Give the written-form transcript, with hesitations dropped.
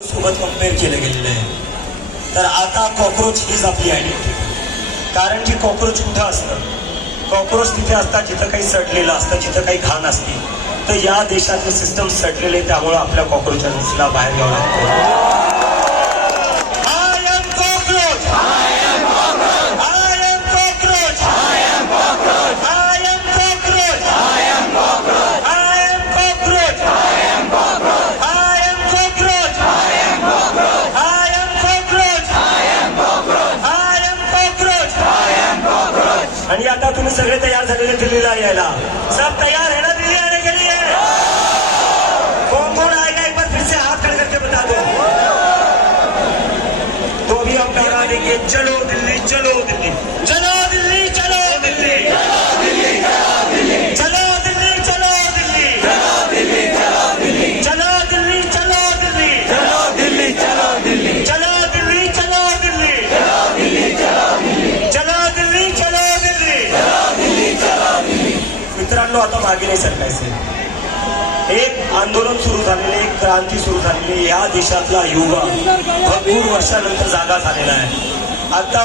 सोबत कंपेअर केलं गेलेलं आहे। तर आता कॉक्रोच हीच आपली आयडेंटिटी। कारण की कॉक्रोच कुठं असतं? कॉक्रोच तिथे असतात जिथं काही सडलेलं असतं, जिथं काही घाण असते। तर या देशातले सिस्टम सडलेले, त्यामुळे आपल्या कॉक्रोचला बाहेर घ्यावं लागतं। आणि आता तुम्ही सगळे तयार झालेले दिल्लीला यायला। सब तैयार है ना दिल्ली आने के लिए? कौन कौन आएगा एक बार फिर से हाथ खड़े करके बता दो। तो भी हम नारा देंगे, चलो दिल्ली चलो दिल्ली चलो दिल्ली चलो दिल्ली चलो दिल्ली चलो दिल्ली चलो दिल्ली चलो दिल्ली चलो दिल्ली चलो दिल्ली चलो दिल्ली चलो दिल्ली चलो दिल्ली चलो मित्रांनो, आता मागे नाही सरकायचे। एक आंदोलन सुरू झालेले, एक क्रांती सुरू झालेली, या देशातला युवा भरपूर वर्षानंतर जागा झालेला आहे। आता